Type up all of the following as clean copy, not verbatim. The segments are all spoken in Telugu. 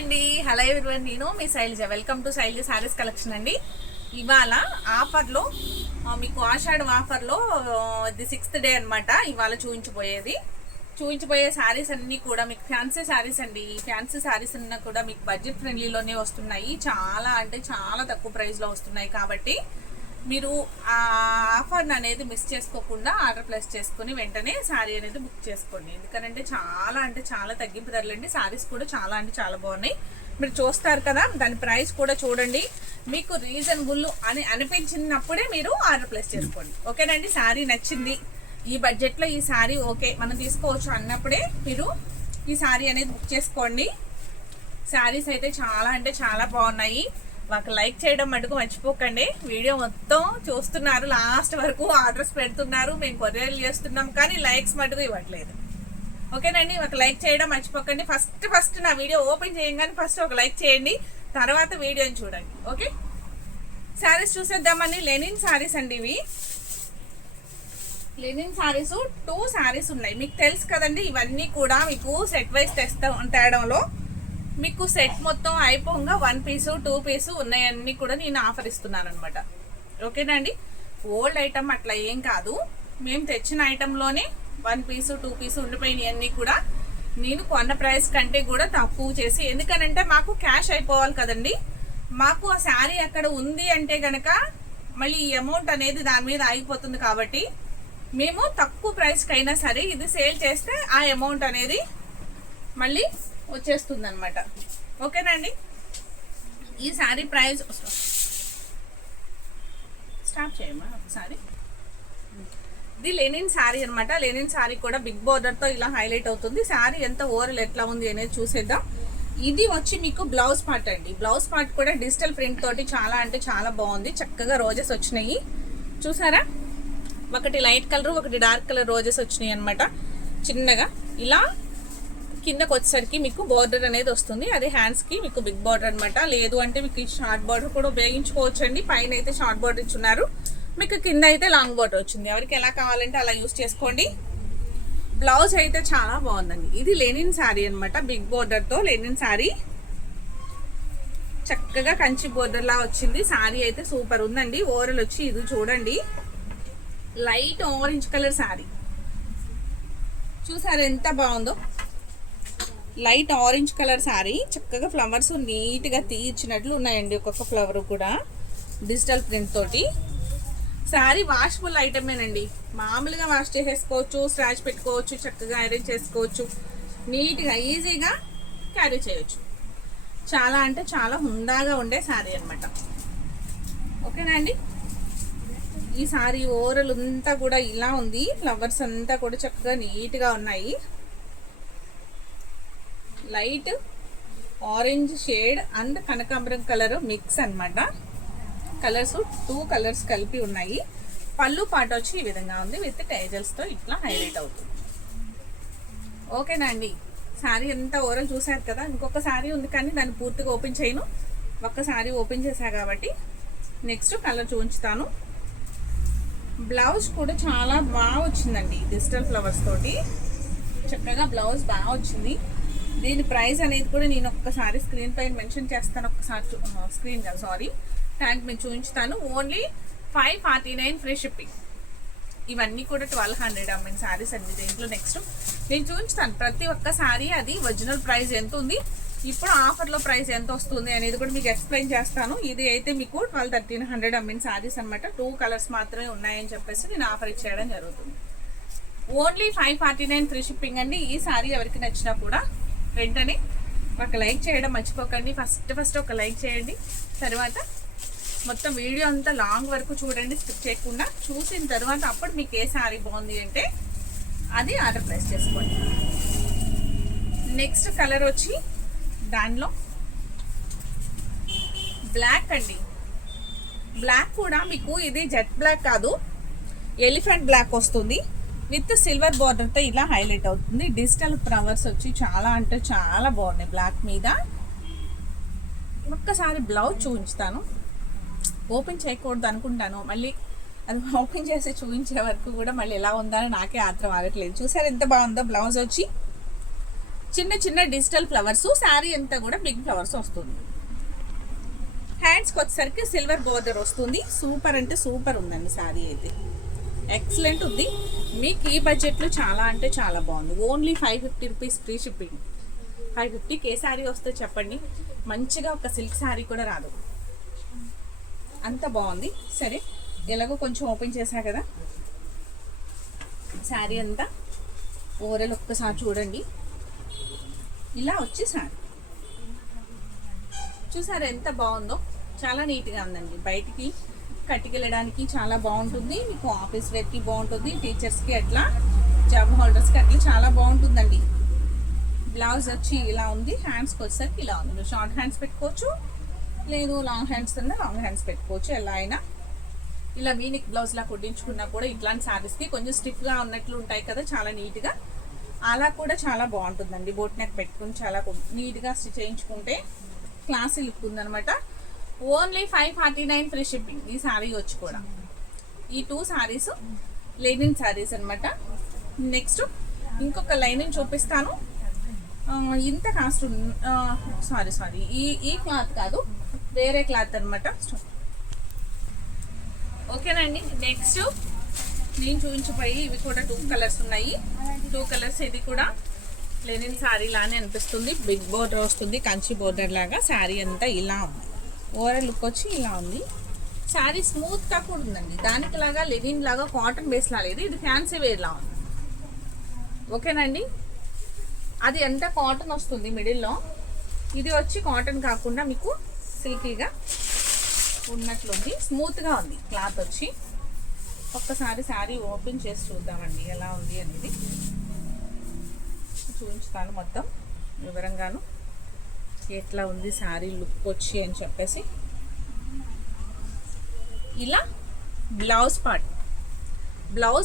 అండి. హలో ఎవ్రీవన్, నేను మీ Shailaja. Welcome to Shailaja Sarees collection అండి. ఇవాళ ఆఫర్లో మీకు ఆషాఢం ఆఫర్లో ఇది 6th డే అనమాట. ఇవాళ చూపించబోయే శారీస్ అన్నీ కూడా మీకు ఫ్యాన్సీ శారీస్ అండి. ఈ ఫ్యాన్సీ శారీస్ అన్నీ కూడా మీకు బడ్జెట్ ఫ్రెండ్లీలోనే వస్తున్నాయి. చాలా అంటే చాలా తక్కువ ప్రైస్లో వస్తున్నాయి. కాబట్టి మీరు ఆ ఆఫర్ అనేది మిస్ చేసుకోకుండా ఆర్డర్ ప్లేస్ చేసుకుని వెంటనే శారీ అనేది బుక్ చేసుకోండి. ఎందుకంటే చాలా తగ్గింపు ధరలండి. శారీస్ కూడా చాలా అంటే చాలా బాగున్నాయి. మీరు చూస్తారు కదా, దాని ప్రైస్ కూడా చూడండి. మీకు రీజనబుల్ అని అనిపించినప్పుడే మీరు ఆర్డర్ ప్లేస్ చేసుకోండి. ఓకేనండి. శారీ నచ్చింది, ఈ బడ్జెట్లో ఈ శారీ ఓకే మనం తీసుకోవచ్చు అన్నప్పుడే మీరు ఈ శారీ అనేది బుక్ చేసుకోండి. శారీస్ అయితే చాలా అంటే చాలా బాగున్నాయి. మాకు లైక్ చేయడం మటుకు మర్చిపోకండి. వీడియో మొత్తం చూస్తున్నారు, లాస్ట్ వరకు ఆర్డర్స్ పెడుతున్నారు, మేము కొరియర్ చేస్తున్నాం, కానీ లైక్స్ మటుకు ఇవ్వట్లేదు. ఓకేనండి. ఒక లైక్ చేయడం మర్చిపోకండి. ఫస్ట్ నా వీడియో ఓపెన్ చేయగానే ఫస్ట్ ఒక లైక్ చేయండి, తర్వాత వీడియోని చూడండి. ఓకే, శారీస్ చూసేద్దామని. లెనిన్ శారీస్ అండి ఇవి. లెనిన్ శారీస్ 2 శారీస్ ఉన్నాయి. మీకు తెలుసు కదండి, ఇవన్నీ కూడా మీకు సెట్ వైజ్ తేడంలో మీకు సెట్ మొత్తం అయిపోగా 1 పీసు 2 పీసు ఉన్నాయన్నీ కూడా నేను ఆఫర్ ఇస్తున్నాను అనమాట. ఓకేనండి. ఓల్డ్ ఐటమ్ అట్లా ఏం కాదు, మేము తెచ్చిన ఐటెంలోనే 1 పీసు 2 పీసు ఉండిపోయినవన్నీ కూడా నేను కొన్న ప్రైస్ కంటే కూడా తక్కువ చేసి, ఎందుకనంటే మాకు క్యాష్ అయిపోవాలి కదండి. మాకు ఆ శారీ అక్కడ ఉంది అంటే గనక మళ్ళీ ఈ అమౌంట్ అనేది దాని మీద ఆగిపోతుంది. కాబట్టి మేము తక్కువ ప్రైస్కి అయినా సరే ఇది సేల్ చేస్తే ఆ అమౌంట్ అనేది మళ్ళీ వచ్చేస్తుంది అనమాట. ఓకేనండి. ఈ శారీ ప్రైస్ స్టాప్ చేయమా ఒకసారి. ఇది లెనిన్ శారీ అనమాట. లెనిన్ శారీ కూడా బిగ్ బోర్డర్తో ఇలా హైలైట్ అవుతుంది. శారీ ఎంత ఓవరాల్ ఎట్లా ఉంది అనేది చూసేద్దాం. ఇది వచ్చి మీకు బ్లౌజ్ పార్ట్ అండి. బ్లౌజ్ పార్ట్ కూడా డిజిటల్ ప్రింట్ తోటి చాలా అంటే చాలా బాగుంది. చక్కగా రోజెస్ వచ్చినాయి, చూసారా. ఒకటి లైట్ కలర్, ఒకటి డార్క్ కలర్ రోజెస్ వచ్చినాయి అనమాట. చిన్నగా ఇలా కిందకు వచ్చేసరికి మీకు బార్డర్ అనేది వస్తుంది. అది హ్యాండ్స్కి మీకు బిగ్ బార్డర్ అనమాట. లేదు అంటే మీకు షార్ట్ బార్డర్ కూడా ఉపయోగించుకోవచ్చు అండి. పైన అయితే షార్ట్ బార్డర్ ఇచ్చున్నారు, మీకు కింద అయితే లాంగ్ బార్డర్ వచ్చింది. ఎవరికి ఎలా కావాలంటే అలా యూజ్ చేసుకోండి. బ్లౌజ్ అయితే చాలా బాగుందండి. ఇది లెనిన్ శారీ అనమాట. బిగ్ బార్డర్తో లెనిన్ శారీ, చక్కగా కంచి బోర్డర్ లా వచ్చింది. శారీ అయితే సూపర్ ఉందండి. ఓవరాల్ వచ్చి ఇది చూడండి, లైట్ ఆరెంజ్ కలర్ శారీ. చూసారు ఎంత బాగుందో. లైట్ ఆరెంజ్ కలర్ శారీ, చక్కగా ఫ్లవర్స్ నీట్గా తీర్చినట్లు ఉన్నాయండి. ఒక్కొక్క ఫ్లవర్ కూడా డిజిటల్ ప్రింట్ తోటి. శారీ వాషబుల్ ఐటమేనండి. మామూలుగా వాష్ చేసేసుకోవచ్చు, స్క్రాచ్ పెట్టుకోవచ్చు, చక్కగా అరేంజ్ చేసుకోవచ్చు, నీట్గా ఈజీగా క్యారీ చేయొచ్చు. చాలా అంటే చాలా హుందాగా ఉండే శారీ అనమాట. ఓకేనా అండి. ఈ శారీ ఓవరాల్ అంతా కూడా ఇలా ఉంది. ఫ్లవర్స్ అంతా కూడా చక్కగా నీట్గా ఉన్నాయి. లైట్ ఆరెంజ్ షేడ్ అండ్ కనకాంబరం కలర్ మిక్స్ అనమాట. కలర్స్ 2 కలర్స్ కలిపి ఉన్నాయి. పళ్ళు పాట వచ్చి ఈ విధంగా ఉంది, విత్ టైజల్స్తో ఇట్లా హైలైట్ అవుతుంది. ఓకేనా అండి. శారీ అంతా ఓవరాల్ చూసారు కదా. ఇంకొక శారీ ఉంది కానీ దాన్ని పూర్తిగా ఓపెన్ చేయను, ఒక్క శారీ ఓపెన్ చేశా కాబట్టి. Next colour చూపించుతాను. బ్లౌజ్ కూడా చాలా బాగా వచ్చిందండి. డిజిటల్ ఫ్లవర్స్ తోటి చక్కగా బ్లౌజ్ బాగా వచ్చింది. దీని ప్రైస్ అనేది కూడా నేను ఒక్కసారి స్క్రీన్ పైన మెన్షన్ చేస్తాను. ఒక్కసారి ట్యాంక్ మీద చూపించుతాను. Only 549 free shipping. ఇవన్నీ కూడా 1200 అమ్మిన శారీస్ అండి. దీంట్లో నెక్స్ట్ నేను చూపించుతాను ప్రతి ఒక్క శారీ. అది ఒరిజినల్ ప్రైస్ ఎంత ఉంది, ఇప్పుడు ఆఫర్లో ప్రైస్ ఎంత వస్తుంది అనేది కూడా మీకు ఎక్స్ప్లెయిన్ చేస్తాను. ఇది అయితే మీకు 1300 అమ్మిన శారీస్ అనమాట. 2 కలర్స్ మాత్రమే ఉన్నాయని చెప్పేసి నేను ఆఫర్ ఇచ్చేయడం జరుగుతుంది. ఓన్లీ 549 ఫ్రీ షిప్పింగ్ అండి. ఈ శారీ ఎవరికి నచ్చినా కూడా వెంటనే ఒక లైక్ చేయడం మర్చిపోకండి. ఫస్ట్ ఒక లైక్ చేయండి, తర్వాత మొత్తం వీడియో అంతా లాంగ్ వరకు చూడండి, స్కిప్ చేయకుండా. చూసిన తర్వాత అప్పుడు మీకు ఏ శారీ బాగుంది అంటే అది ఆర్డర్ ప్లేస్ చేసుకోండి. నెక్స్ట్ కలర్ వచ్చి దానిలో బ్లాక్ అండి. బ్లాక్ కూడా మీకు ఇది జెట్ బ్లాక్ కాదు, ఎలిఫెంట్ బ్లాక్ వస్తుంది. విత్ సిల్వర్ బార్డర్తో ఇలా హైలైట్ అవుతుంది. డిజిటల్ ఫ్లవర్స్ వచ్చి చాలా అంటే చాలా బాగున్నాయి బ్లాక్ మీద. ఒక్కసారి బ్లౌజ్ చూపించుతాను. ఓపెన్ చేయకూడదు అనుకుంటాను, మళ్ళీ అది ఓపెన్ చేసి చూపించే వరకు కూడా మళ్ళీ ఎలా ఉందని నాకే ఆత్రం ఆగట్లేదు. చూసారు ఎంత బాగుందో. బ్లౌజ్ వచ్చి చిన్న చిన్న డిజిటల్ ఫ్లవర్స్, శారీ అంతా కూడా బిగ్ ఫ్లవర్స్ వస్తుంది. హ్యాండ్స్కి వచ్చేసరికి సిల్వర్ బోర్డర్ వస్తుంది. సూపర్ అంటే సూపర్ ఉందండి శారీ అయితే, ఎక్సలెంట్ ఉంది. మీకు ఈ బడ్జెట్లో చాలా అంటే చాలా బాగుంది. Only 550 rupees free shipping. 550కి ఏ శారీ వస్తే చెప్పండి, మంచిగా ఒక సిల్క్ శారీ కూడా రాదు, అంత బాగుంది. సరే ఎలాగో కొంచెం ఓపెన్ చేశా కదా, శారీ అంతా ఓవరాల్ ఒక్కసారి చూడండి. ఇలా వచ్చి శారీ చూసారా ఎంత బాగుందో, చాలా నీట్గా ఉందండి. బయటికి కట్టుకెళ్ళడానికి చాలా బాగుంటుంది, మీకు ఆఫీస్ వేర్కి బాగుంటుంది, టీచర్స్కి అట్లా జాబ్ హోల్డర్స్కి అట్లా చాలా బాగుంటుందండి. బ్లౌజ్ వచ్చి ఇలా ఉంది, హ్యాండ్స్కి వచ్చేసరికి ఇలా ఉంది. మీరు షార్ట్ హ్యాండ్స్ పెట్టుకోవచ్చు, లేదు లాంగ్ హ్యాండ్స్ అన్నా లాంగ్ హ్యాండ్స్ పెట్టుకోవచ్చు. ఎలా అయినా ఇలా వీనిక్ బ్లౌజ్లా కుట్టించుకున్నా కూడా ఇట్లాంటి శారీస్కి కొంచెం స్టిఫ్గా ఉన్నట్లు ఉంటాయి కదా, చాలా నీట్గా అలా కూడా చాలా బాగుంటుందండి. బోట్ నెక్ పెట్టుకుని చాలా నీట్గా స్టిచ్ చేయించుకుంటే క్లాసీ లుక్ ఉందనమాట. Only 549 free shipping. ఈ శారీ వచ్చి కూడా ఈ 2 శారీస్ లైనింగ్ శారీస్ అనమాట. నెక్స్ట్ ఇంకొక లైనింగ్ చూపిస్తాను. ఇంత కాస్ట్ సారీ ఈ క్లాత్ కాదు, వేరే క్లాత్ అనమాట. ఓకేనండి. నెక్స్ట్ నేను చూపించిపోయి ఇవి కూడా 2 కలర్స్ ఉన్నాయి. 2 కలర్స్. ఇది కూడా లెనిన్ శారీ లానే అనిపిస్తుంది, బిగ్ బోర్డర్ వస్తుంది, కంచి బోర్డర్ లాగా. శారీ అంతా ఇలా ఉంది, ఓవరాల్ లుక్ వచ్చి ఇలా ఉంది. శారీ స్మూత్గా కూడా ఉందండి, దానికి లాగా లెనిన్ లాగా కాటన్ బేస్ లా లేదు, ఇది ఫ్యాన్సీ వేర్లా ఉంది. ఓకేనండి. అది అంతా కాటన్ వస్తుంది మిడిల్లో, ఇది వచ్చి కాటన్ కాకుండా మీకు సిల్కీగా ఉన్నట్లుంది, స్మూత్గా ఉంది క్లాత్ వచ్చి. ఒక్కసారి శారీ ఓపెన్ చేసి చూద్దామండి ఎలా ఉంది అనేది, చూపించుతాను మొత్తం వివరంగాను ఎట్లా ఉంది శారీ లుక్ వచ్చి అని చెప్పేసి. ఇలా బ్లౌజ్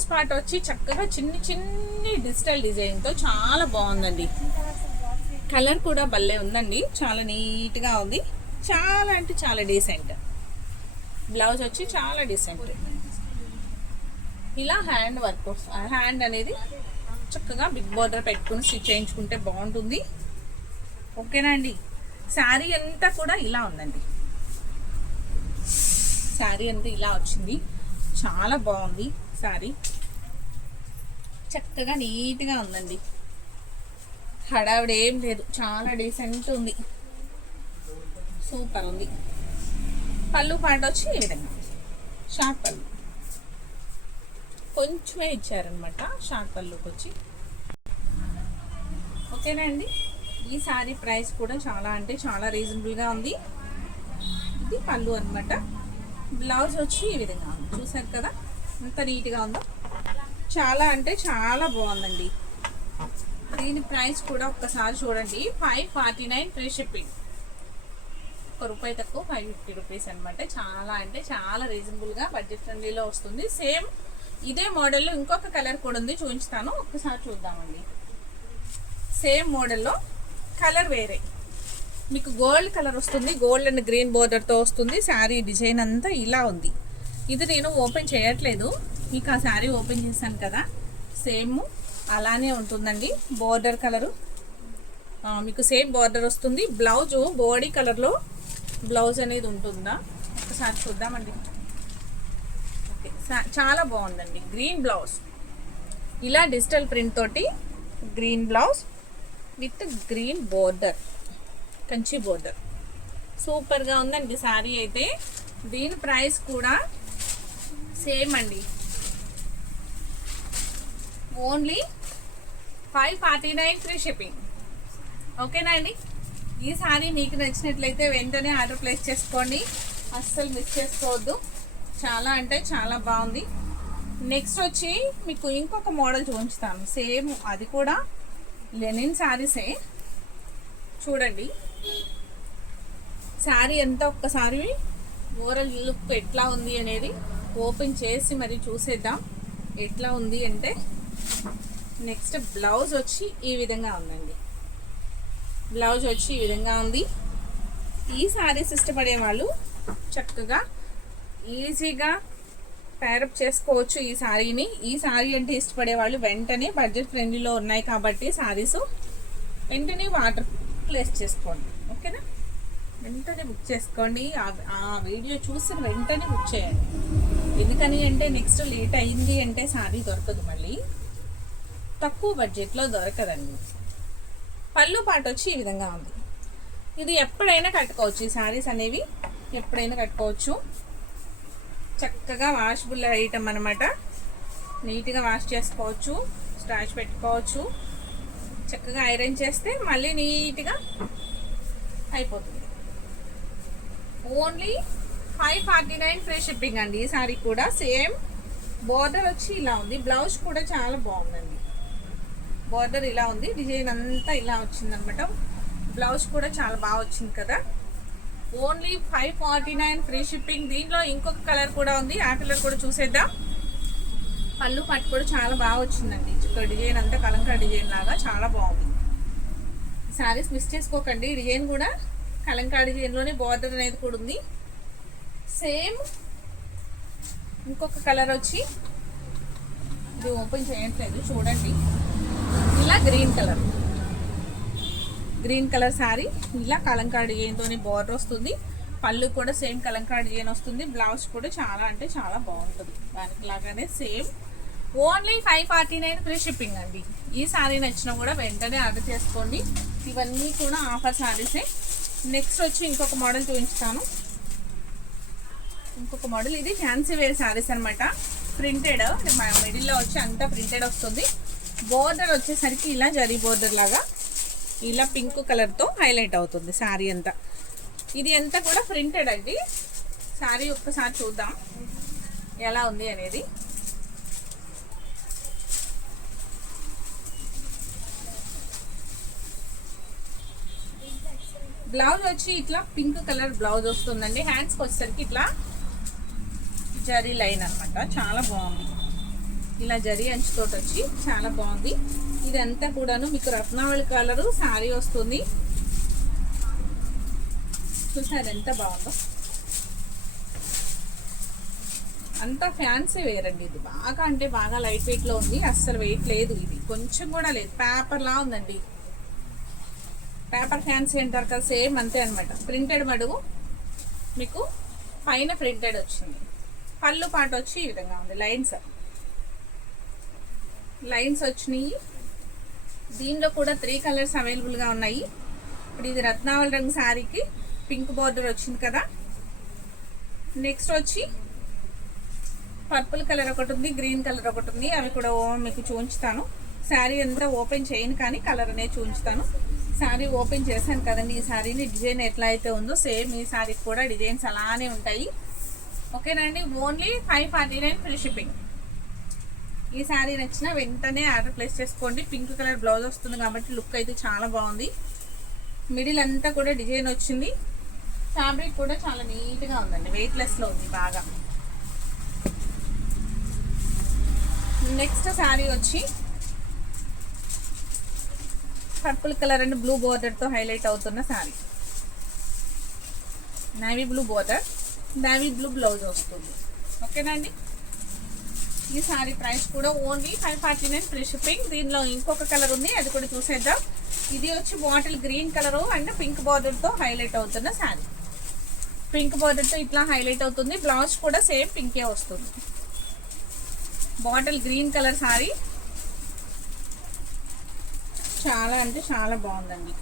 పార్ట్ వచ్చి చక్కగా చిన్ని డిజిటల్ డిజైన్తో చాలా బాగుందండి. కలర్ కూడా భలే ఉందండి, చాలా నీట్గా ఉంది, చాలా అంటే చాలా డీసెంట్. బ్లౌజ్ వచ్చి చాలా డీసెంట్. ఇలా హ్యాండ్ వర్క్, హ్యాండ్ అనేది చక్కగా బిగ్ బోర్డర్ పెట్టుకుని స్టిచ్ చేయించుకుంటే బాగుంటుంది. ఓకేనా అండి. శారీ అంతా కూడా ఇలా ఉందండి, శారీ అంతా ఇలా వచ్చింది, చాలా బాగుంది శారీ, చక్కగా నీట్గా ఉందండి, హడావిడి ఏం లేదు, చాలా డీసెంట్ ఉంది, సూపర్ ఉంది. పళ్ళు పాట వచ్చి ఈ విధంగా షార్ట్ పళ్ళు కొంచెమే ఇచ్చారనమాట, షార్ట్ పళ్ళుకి వచ్చి. ఓకేనా అండి. ఈ శారీ ప్రైస్ కూడా చాలా అంటే చాలా రీజనబుల్గా ఉంది. ఇది పళ్ళు అనమాట. బ్లౌజ్ వచ్చి ఈ విధంగా ఉంది, చూసారు కదా ఎంత నీట్గా ఉందో, చాలా అంటే చాలా బాగుందండి. దీని ప్రైస్ కూడా ఒక్కసారి చూడండి, 549 ఫ్రీ షిప్పింగ్. ₹1 తక్కువ, 550 రూపీస్ అనమాట. చాలా అంటే చాలా రీజనబుల్గా బడ్జెట్ ఫ్రెండ్లీలో వస్తుంది. సేమ్ ఇదే మోడల్లో ఇంకొక కలర్ కూడా ఉంది, చూపించుతాను, ఒక్కసారి చూద్దామండి. సేమ్ మోడల్లో కలర్ వేరే, మీకు గోల్డ్ కలర్ వస్తుంది, గోల్డ్ అండ్ గ్రీన్ బోర్డర్తో వస్తుంది. శారీ డిజైన్ అంతా ఇలా ఉంది. ఇది నేను ఓపెన్ చేయట్లేదు, మీకు ఆ శారీ ఓపెన్ చేశాను కదా, సేమ్ అలానే ఉంటుందండి. బోర్డర్ కలరు మీకు సేమ్ బోర్డర్ వస్తుంది. బ్లౌజు బాడీ కలర్లో బ్లౌజ్ అనేది ఉంటుందా ఒకసారి చూద్దామండి. ఓకే, చాలా బాగుందండి. గ్రీన్ బ్లౌజ్, ఇలా డిజిటల్ ప్రింట్ తోటి green blouse with green border, Kanchi border, సూపర్గా ఉందండి శారీ అయితే. దీని ప్రైస్ కూడా సేమ్ అండి, ఓన్లీ 549 ఫ్రీ షిప్పింగ్. ఓకేనా అండి. ఈ శారీ మీకు నచ్చినట్లయితే వెంటనే ఆర్డర్ ప్లేస్ చేసుకోండి, అస్సలు మిస్ చేసుకోవద్దు, చాలా అంటే చాలా బాగుంది. నెక్స్ట్ వచ్చి మీకు ఇంకొక మోడల్ చూపించుతాను, సేమ్ అది కూడా లెనిన్ శారీసే. చూడండి శారీ అంతా ఒక్కసారి ఓవరాల్ లుక్ ఎట్లా ఉంది అనేది ఓపెన్ చేసి మరి చూసేద్దాం ఎట్లా ఉంది అంటే. నెక్స్ట్ బ్లౌజ్ వచ్చి ఈ విధంగా ఉందండి, బ్లౌజ్ వచ్చి ఈ విధంగా ఉంది. ఈ శారీస్ ఇష్టపడే వాళ్ళు చక్కగా ఈజీగా ప్యారప్ చేసుకోవచ్చు ఈ శారీని. ఈ శారీ అంటే ఇష్టపడే వాళ్ళు వెంటనే బడ్జెట్ ఫ్రెండ్లీలో ఉన్నాయి కాబట్టి శారీస్ వెంటనే వాటర్ ప్లేస్ చేసుకోండి. ఓకేనా, వెంటనే బుక్ చేసుకోండి. ఆ వీడియో చూసిన వెంటనే బుక్ చేయండి. ఎందుకని అంటే నెక్స్ట్ లేట్ అయింది అంటే సారీ దొరకదు, మళ్ళీ తక్కువ బడ్జెట్లో దొరకదండి. పళ్ళు పాటు వచ్చి ఈ విధంగా ఉంది. ఇది ఎప్పుడైనా కట్టుకోవచ్చు, ఈ శారీస్ అనేవి ఎప్పుడైనా కట్టుకోవచ్చు. చక్కగా వాషబుల్ ఐటమ్ అనమాట. నీట్గా వాష్ చేసుకోవచ్చు, స్టాచ్ పెట్టుకోవచ్చు. చక్కగా ఐరన్ చేస్తే మళ్ళీ నీట్గా అయిపోతుంది. ఓన్లీ 549 ఫ్రీ షిప్పింగ్ అండి. ఈ సారీ కూడా సేమ్ బోర్డర్ వచ్చి ఇలా ఉంది. బ్లౌజ్ కూడా చాలా బాగుందండి. బోర్డర్ ఇలా ఉంది, డిజైన్ అంతా ఇలా వచ్చిందనమాట. బ్లౌజ్ కూడా చాలా బాగా వచ్చింది కదా. Only 549 free shipping. దీంట్లో ఇంకొక కలర్ కూడా ఉంది, ఆ కలర్ కూడా చూసేద్దాం. పళ్ళు పట్టు కూడా చాలా బాగా వచ్చిందండి. చుక్క డిజైన్ అంతా కలంకా డిజైన్ లాగా చాలా బాగుంది. శారీస్ మిస్ చేసుకోకండి. డిజైన్ కూడా కలంకా డిజైన్లోనే బార్డర్ అనేది కూడా ఉంది. సేమ్ ఇంకొక కలర్ వచ్చి ఇది ఓపెన్ చేయట్లేదు చూడండి. ఇలా గ్రీన్ కలర్ శారీ, ఇలా కలంకా డిజైన్తోని బార్డర్ వస్తుంది. పళ్ళు కూడా సేమ్ కలంకా డిజైన్ వస్తుంది. బ్లౌజ్ కూడా చాలా అంటే చాలా బాగుంటుంది దానికి లాగానే సేమ్. ఓన్లీ 549 ఫ్రీ షిప్పింగ్ అండి. ఈ శారీ నచ్చినా కూడా వెంటనే ఆర్డర్ చేసుకోండి. ఇవన్నీ కూడా ఆఫర్ శారీసే. నెక్స్ట్ వచ్చి ఇంకొక మోడల్ చూపించుతాను. ఇంకొక మోడల్, ఇది ఫ్యాన్సీ వేర్ శారీస్ అనమాట. ప్రింటెడ్, మిడిల్లో వచ్చి అంతా ప్రింటెడ్ వస్తుంది. బోర్డర్ వచ్చేసరికి ఇలా జరీ బోర్డర్ లాగా ఇలా పింక్ కలర్తో హైలైట్ అవుతుంది శారీ అంతా. ఇది అంతా కూడా ప్రింటెడ్ అండి. శారీ ఒక్కసారి చూద్దాం ఎలా ఉంది అనేది. బ్లౌజ్ వచ్చి ఇట్లా పింక్ కలర్ బ్లౌజ్ వస్తుందండి. హ్యాండ్స్కి వచ్చేసరికి ఇట్లా జరీ లైన్ అనమాట. చాలా బాగుంది. ఇలా జరీ అంచుతోటి వచ్చి చాలా బాగుంది. ఇదంతా కూడాను మీకు రత్నావళి కలరు శారీ వస్తుంది. చూసారు ఎంత బాగుందో. అంతా ఫ్యాన్సీ వేర్ అండి. ఇది బాగా అంటే బాగా లైట్ వెయిట్లో ఉంది. అస్సలు వెయిట్ లేదు, ఇది కొంచెం కూడా లేదు. పేపర్లా ఉందండి. పేపర్ ఫ్యాన్సీ అంటారు కదా, సేమ్ అంతే అనమాట. ప్రింటెడ్ మడుగు మీకు పైన ప్రింటెడ్ వచ్చింది. పళ్ళు పాటు వచ్చి ఈ విధంగా ఉంది. లైన్స్ వచ్చినాయి. దీనిలో కూడా 3 కలర్స్ అవైలబుల్గా ఉన్నాయి. ఇప్పుడు ఇది రత్నావళి రంగు శారీకి పింక్ బార్డర్ వచ్చింది కదా. నెక్స్ట్ వచ్చి పర్పుల్ కలర్ ఒకటి ఉంది, గ్రీన్ కలర్ ఒకటి ఉంది. అవి కూడా మీకు చూపించుతాను. శారీ అంతా ఓపెన్ చేయను కానీ కలర్ అనేది చూపించుతాను. శారీ ఓపెన్ చేశాను కదండి. ఈ శారీని డిజైన్ ఎట్లా అయితే ఉందో సేమ్ ఈ శారీకి కూడా డిజైన్స్ అలానే ఉంటాయి. ఓకేనండి. Only 549 free shipping. ఈ శారీ నచ్చినా వెంటనే ఆర్డర్ ప్లేస్ చేసుకోండి. పింక్ కలర్ బ్లౌజ్ వస్తుంది కాబట్టి లుక్ అయితే చాలా బాగుంది. మిడిల్ అంతా కూడా డిజైన్ వచ్చింది. ఫ్యాబ్రిక్ కూడా చాలా నీట్గా ఉందండి. వెయిట్లెస్లో ఉంది బాగా. నెక్స్ట్ శారీ వచ్చి పర్పుల్ కలర్ అండ్ బ్లూ బోర్డర్తో హైలైట్ అవుతున్న sari. Navy blue border, navy blue blouse వస్తుంది. ఓకేనండి. ఈ శారీ ప్రైస్ కూడా ఓన్లీ 549 ఫ్రీ షిప్పింగ్. దీనిలో ఇంకొక కలర్ ఉంది, అది కూడా చూసేద్దాం. ఇది వచ్చి bottle green colour and pink బార్డర్తో హైలైట్ అవుతున్న శారీ. పింక్ బార్డర్తో ఇట్లా హైలైట్ అవుతుంది. బ్లౌజ్ కూడా సేమ్ పింకే వస్తుంది. బాటిల్ గ్రీన్ కలర్ శారీ చాలా అంటే చాలా బాగుందండి.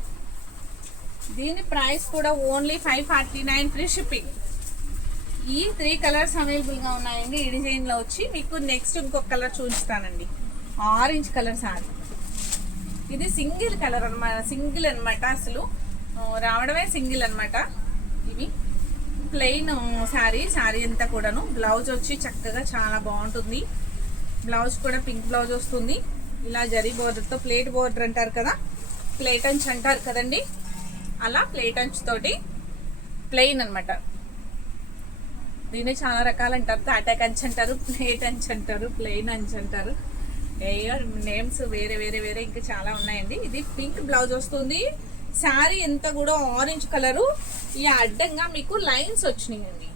దీని ప్రైస్ కూడా ఓన్లీ 549 ఫ్రీ షిప్పింగ్. ఈ 3 కలర్స్ అవైలబుల్గా ఉన్నాయండి. ఈ డిజైన్లో వచ్చి మీకు నెక్స్ట్ ఇంకొక కలర్ చూపిస్తానండి. Orange colour sari. ఇది సింగిల్ కలర్ అనమాట, సింగిల్ అనమాట. అసలు రావడమే సింగిల్ అనమాట. ఇవి ప్లెయిన్ శారీ అంతా కూడాను. బ్లౌజ్ వచ్చి చక్కగా చాలా బాగుంటుంది. బ్లౌజ్ కూడా పింక్ బ్లౌజ్ వస్తుంది. ఇలా జరీ బోర్డర్తో, ప్లేట్ బోర్డర్ అంటారు కదా, ప్లేట్ అంచు అంటారు కదండి, అలా ప్లేట్ అంచుతోటి ప్లెయిన్ అనమాట. దీన్ని చాలా రకాలు అంటారు. తాటాక్ అంచు అంటారు, ప్లేట్ అంచు అంటారు, ప్లెయిన్ అంచు అంటారు. ఏయో నేమ్స్ వేరే వేరే వేరే ఇంకా చాలా ఉన్నాయండి. ఇది పింక్ బ్లౌజ్ వస్తుంది. శారీ అంతా కూడా ఆరెంజ్ కలరు. ఈ అడ్డంగా మీకు లైన్స్ వచ్చినాయండి.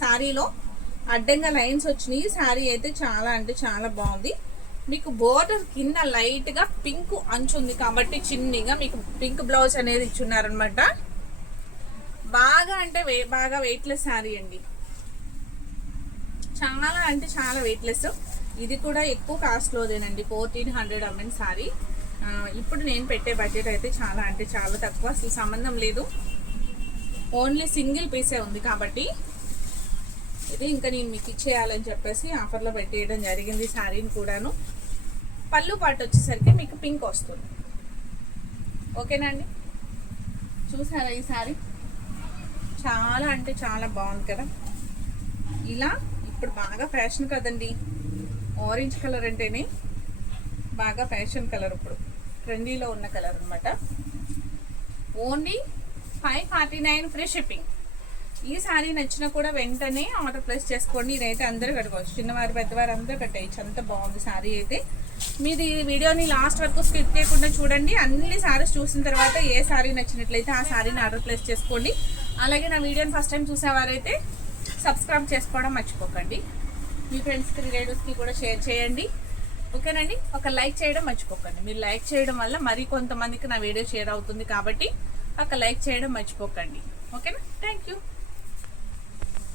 శారీలో అడ్డంగా లైన్స్ వచ్చినాయి. శారీ అయితే చాలా అంటే చాలా బాగుంది. మీకు బోర్డర్ కింద లైట్ గా పింక్ అంచు ఉంది కాబట్టి చిన్నగా మీకు పింక్ బ్లౌజ్ అనేది ఇచ్చున్నారనమాట. బాగా అంటే బాగా వెయిట్లెస్ శారీ అండి, చాలా అంటే చాలా వెయిట్లెస్. ఇది కూడా ఎక్కువ కాస్ట్లోదేనండి, 1400 అమ్మిన శారీ. ఇప్పుడు నేను పెట్టే బడ్జెట్ అయితే చాలా అంటే చాలా తక్కువ, అసలు సంబంధం లేదు. ఓన్లీ సింగిల్ పీసే ఉంది కాబట్టి ఇది ఇంకా నేను మీకు ఇచ్చేయాలని చెప్పేసి ఆఫర్లో పెట్టేయడం జరిగింది శారీని కూడాను. పళ్ళు పాటు వచ్చేసరికి మీకు పింక్ వస్తుంది. ఓకేనా అండి, చూసారా ఈ శారీ? చాలా అంటే చాలా బాగుంది కదా. ఇలా ఇప్పుడు బాగా ఫ్యాషన్ కదండి, ఆరెంజ్ కలర్ అంటేనే బాగా ఫ్యాషన్ కలర్, ఇప్పుడు ట్రెండీలో ఉన్న కలర్ అనమాట. Only 549 free shipping. ఈ శారీ నచ్చినా కూడా వెంటనే ఆర్డర్ ప్లేస్ చేసుకోండి. ఇదైతే అందరూ కట్టుకోవచ్చు, చిన్నవారు పెద్దవారు అందరూ కట్టేయచ్చు, అంత బాగుంది శారీ అయితే. మీరు ఈ వీడియోని లాస్ట్ వరకు స్కిప్ చేయకుండా చూడండి. అన్ని శారీస్ చూసిన తర్వాత ఏ శారీ నచ్చినట్లయితే ఆ శారీని ఆర్డర్ ప్లేస్ చేసుకోండి. అలాగే నా వీడియోని ఫస్ట్ టైం చూసేవారైతే సబ్స్క్రైబ్ చేసుకోవడం మర్చిపోకండి. మీ ఫ్రెండ్స్కి రిలేటివ్స్కి కూడా షేర్ చేయండి. ఓకేనండి, ఒక లైక్ చేయడం మర్చిపోకండి. మీరు లైక్ చేయడం వల్ల మరి కొంతమందికి నా వీడియో షేర్ అవుతుంది కాబట్టి ఒక లైక్ చేయడం మర్చిపోకండి. ఓకేనా, థ్యాంక్ యూ.